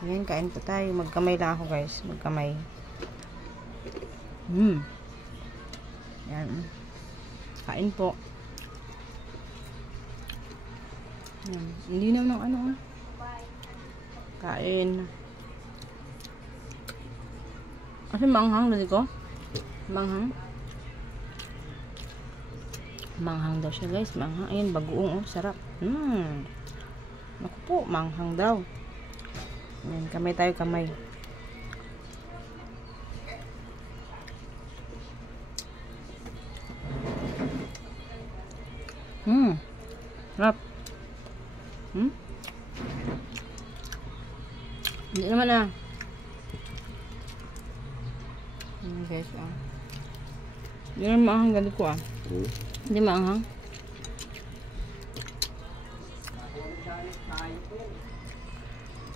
Ayan, kain po tayo. Magkamay lang ako, guys. Magkamay. Ayan. Kain po. Ayan. Hindi naman ng ano. Kain. Kasi manghang dali ko. Manghang. Manghang daw siya, guys. Manghang. Ayan, bagoong. Oh, sarap. Naku po, manghang daw. Ayan, kamay tayo, kamay. Sarap. Hindi naman na. Ayan, guys, Hindi naman maanghang ganito ko, Hindi maanghang.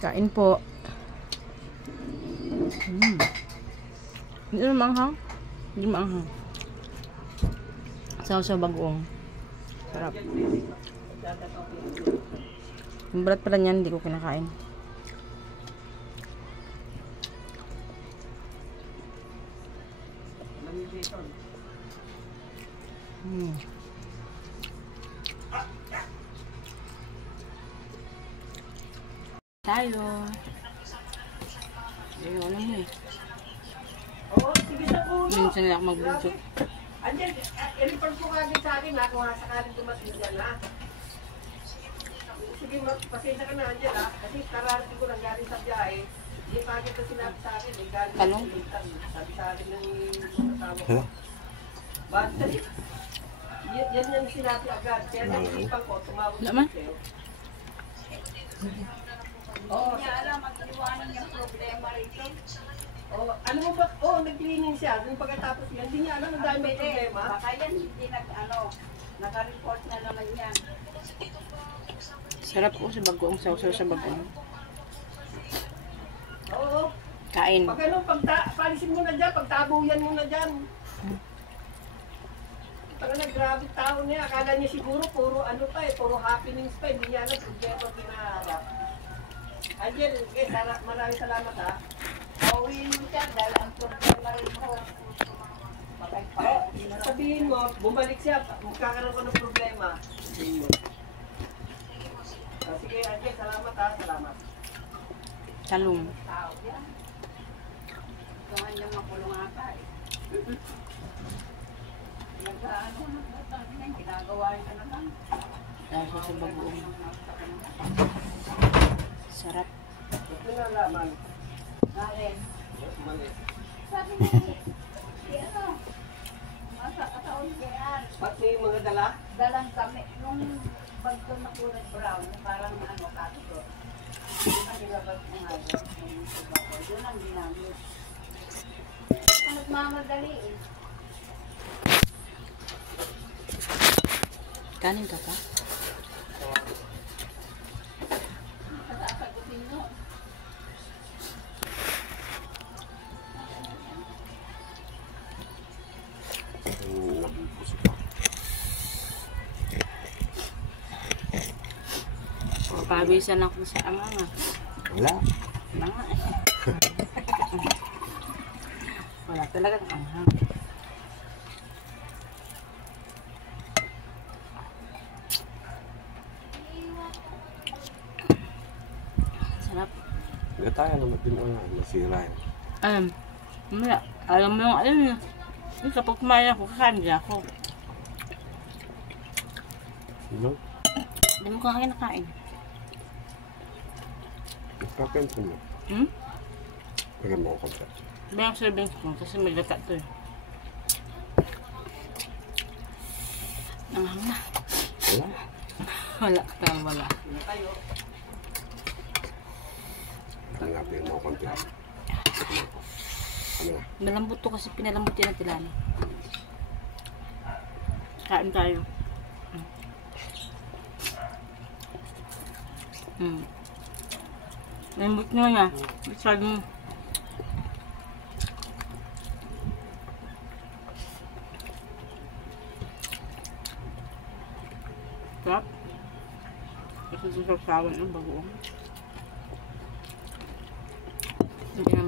Kain po. Hindi naman maanghang. Hindi maanghang. Sausaw bagoong. Sarap. Yung balat pala niyan, hindi ko kinakain. Tayo. Ayun, alam mo eh. Oo, sige na po. Minsan nila ako mag-budget. Andyan, i-report po kagad sa akin ha, kung sakaling dumating dyan ha. Sige, pasensya ka na andyan ha, kasi kararating ko lang galing sa biyahe. Hindi pa agad na sinabi sa akin, galing sa Pilitan. Sabi sa akin ng kasama ko. Bakit kasi? Yan yung sinabi agad, kaya naisipan ko, tumawag ko sa'yo. Oo, niya alam, mag-iwanan yung problema rito. Oh, alam mo ba, nag-cleaning siya. Nung pagkatapos yan, hindi niya alam ang dahil may problema. Baka yan, hindi naka-report na naman yan. Sarap po sa bagoong, sausaw sa bagoong. Oo. Kain. Pag palisin mo na dyan, pagtabuyan mo na dyan. Pag grabe tao niya, akala niya siguro puro puro happenings pa, hindi niya alam problema ginaharap. Angel, maraming salamat ha. Pauwiin mo siya dahil ang problema rin mo. Sabihin mo, bumalik siya, magkakaroon ko ng problema. Sabihin mo. Sige, Angel, salamat ha, salamat. Talong. Tao yan. Ito nga niya makulong ata eh. Ginagawa niya naman. Sausaw sa bagoong. Sarap. Ito na laman. Bakit? Sabi niya, Ataon kayaan. ba't may mga dala? Dalang kami, nung bagto na kulay brown, parang kato. Doon ang nilabas ng halo. Doon ang ginamit. Ang nagmamadali eh. Kanin ka pa? Sasagutin mo. Pabisan ako sa amanga. Wala. Mga eh. Wala talaga ng anghang. Sarap. Hindi tayo naman din nasira yun. Wala. Alam mo yung alam niya. Kapag kumain ako, kakain ako. No? Hindi mo kakain. Kakain ko mo. Pagyan mo ako konti. Bayang serving spoon kasi may gata to eh. Anghang na. Wala. Wala ka wala. Tanggapin mo konti. Ano nga? Malambot to kasi pinalambot yan ang tilani. Kain tayo. Lambot nyo na. Isag mo. Sarap. Kasi susawsawan ang bagoong.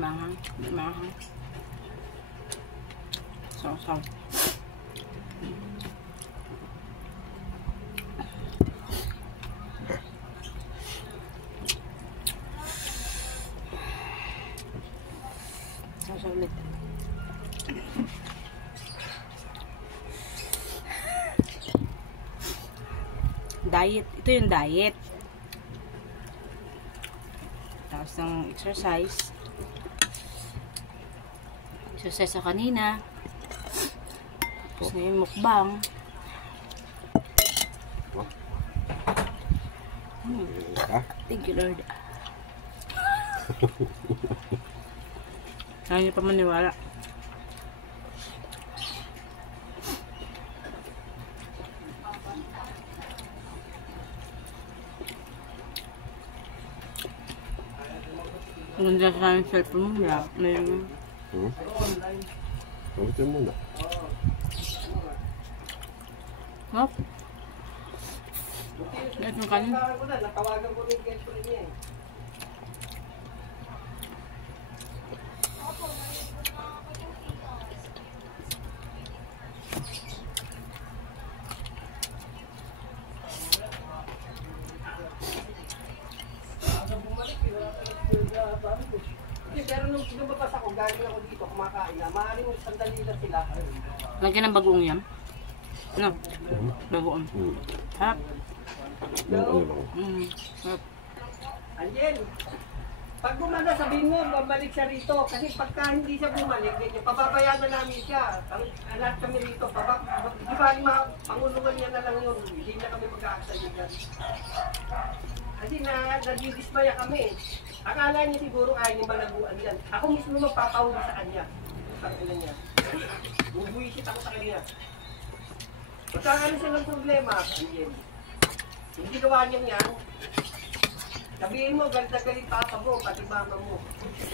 mahang. Hindi mahang. So. So ulit. Diet. Ito yung diet. Tapos ng exercise. Exercise sa kanina. Tapos na yung mukbang. Thank you, Lord. Kaya niyo pa maniwala. Kung dyan sa yung cellphone mo, na yung... Bakit yun muna? Hop. Ito yung kanin. Natawagan ko rin girlfriend niya eh. Pero nung lumabas ako, galing ako dito, kumakain na, maaaring sandali lang sila. Lagyan ng bagoong yan. Ano? Bagoong. Hap. Hap. Angel, pag bumala, sabihin mo, babalik siya rito. Kasi pagka hindi siya bumalik, pababayaan na namin siya. Lahat kami rito. Di ba, pangulungan niya na lang yun. Hindi na kami mag-aaksayo dyan. Kasi nagdidismaya kami. Akala niya siguro kaya niya malaguan yan. Ako mismo magpapahuli sa kanya. Sa kanya niya. Bubuisit ako sa kanya. Pagkakaroon siya ng problema, Angel. Hindi gawa niya yan. Sabihin mo, galit na galit papa mo, pati mama mo.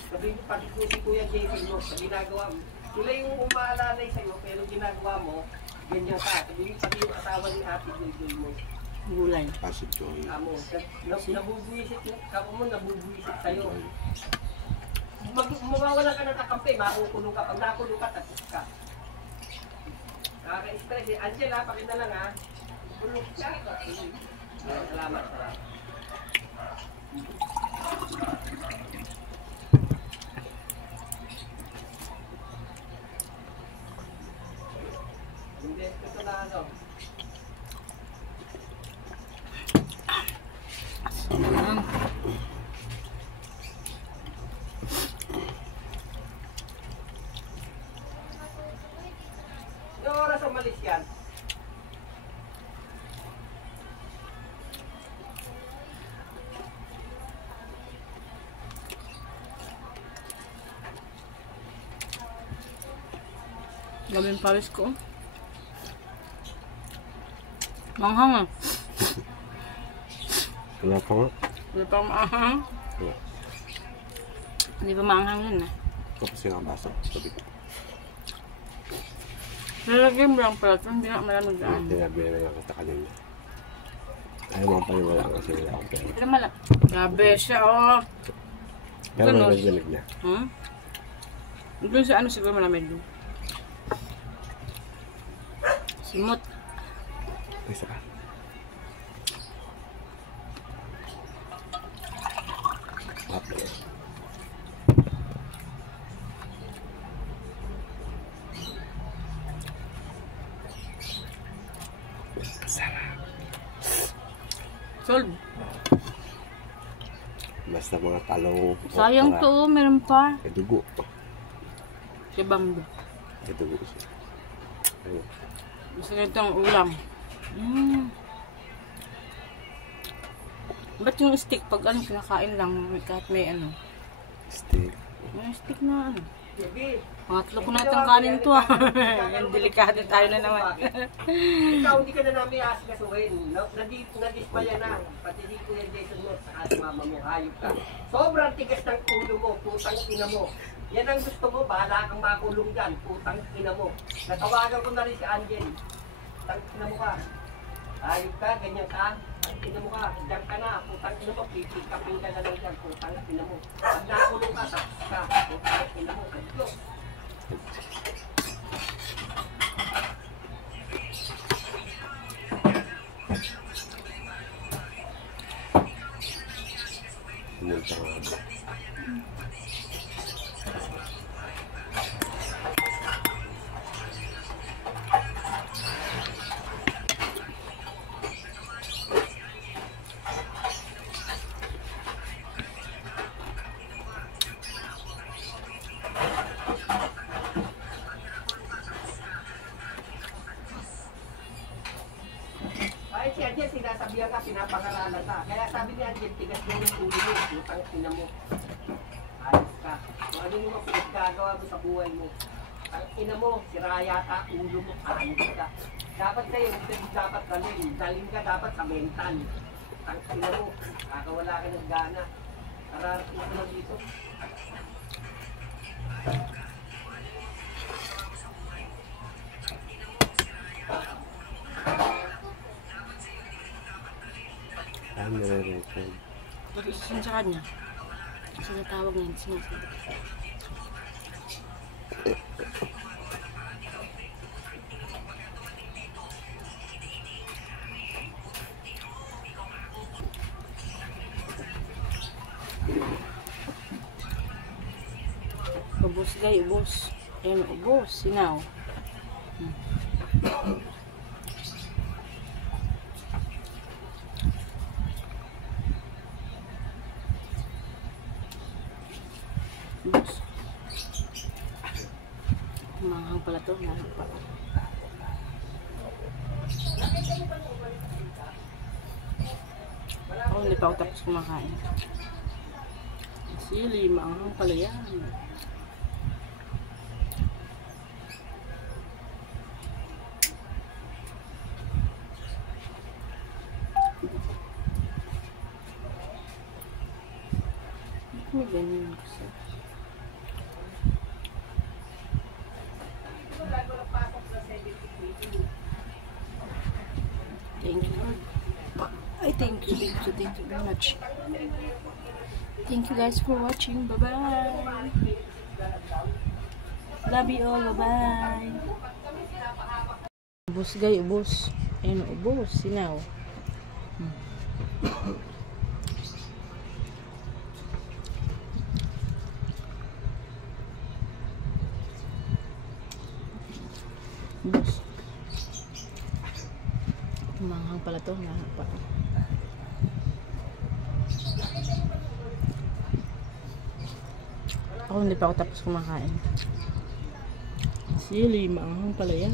Sabihin mo, pati si Kuya Jason mo, sa ginagawa mo. Sila yung umaalalay sa'yo, pero ginagawa mo, ganyan ka. Sabihin pati yung asawa ni Ate Joy mo. Gulay. Acid joy. Amo, nabubuisit mo, nabubuisit sa'yo. Mawawala ka ng kakampi, makukulong ka. Pag nakulong ka, tapos ka. Nakaka-stress eh. Angela, pakita lang ha. Kulong siya. Salamat. Hindi, ito na ano. Yung oras umalis yan. Gawin pares ko. Manghang ah. Wala pa nga. Hindi pa maanghang. Hindi pa maanghang yun ah. Tapos yung ang baso. Sabi ko. Lalagyan mo lang pala ito. Hindi nga malamig daan. Sinabi na lang kita kanina. Ayaw mo pa yung wala kasi wala akong pera. Pero malap. Grabe siya oh. Pero Ganun. nagdalig niya. Doon sa ano siguro malamig doon. Simot. Isa ka. Apo. Sarap. Solve. Basta mga talong. Sayang to oh. Meron pa. May dugo. Si Bangdo. May dugo siya. Ayun. Gusto nito ang ulam. Ba't yung stick pag ano kinakain lang kahit may ano? Steak. May stick na ano? Baby. Pangatlo ko na itong kanin to ah. Yan, delikado tayo na naman. Ikaw, hindi ka na namin asikasuhin. Nadismaya na. Pati si Kuya Jason mo, saka si mama mo, hayop ka. Sobrang tigas ng ulo mo, putang ina mo. Yan ang gusto mo, bahala kang makulong dyan, putang ina mo. Natawagan ko na rin si Angel. Putang ina mo ka. Ayop ka, ganyan ka. Ang ina mo ka, diyan ka na. Putang ina mo, pipikapin ka na lang dyan. Putang ina mo. Pag nakulong ka, tapos ka. Putang ina mo. Adyo. Pumunta ka nga. Ay, si Angel, sinasabihan ka, pinapangaralan ka. Kaya sabi ni Angel, tigas mo yung ulo mo. Putang ina mo. Ayos ka. Kung ano yung mga pinaggagawa mo sa buhay mo. Ang ina mo, siraya ka, ulo mo, ayos ka. Dapat kayo, hindi dapat dalhin. Dalhin ka dapat sa mental. Ang ina mo, kakawala ka ng gana. Kararating ko lang dito. Ay, nare-record. Pag-isisin sa kanya. Kasi natawag niya, sinasabi. Ubus gay, ubus. Ayan, ubus. Sinaw. Ubus. Manghang pala to. Manghang pala. Oh, hindi pa ako tapos kumakain. Sili, manghang pala yan. May ganyan kasi. Thank you. Ay, thank you very much. Thank you guys for watching. Bye-bye. Love you all. Bye-bye. Ubus gay, ubus. Ayan, ubus. Sinaw. Ubus. Manghang pala to. Manghang pa. Ako hindi pa ako tapos kumakain. Sili, manghang pala yan.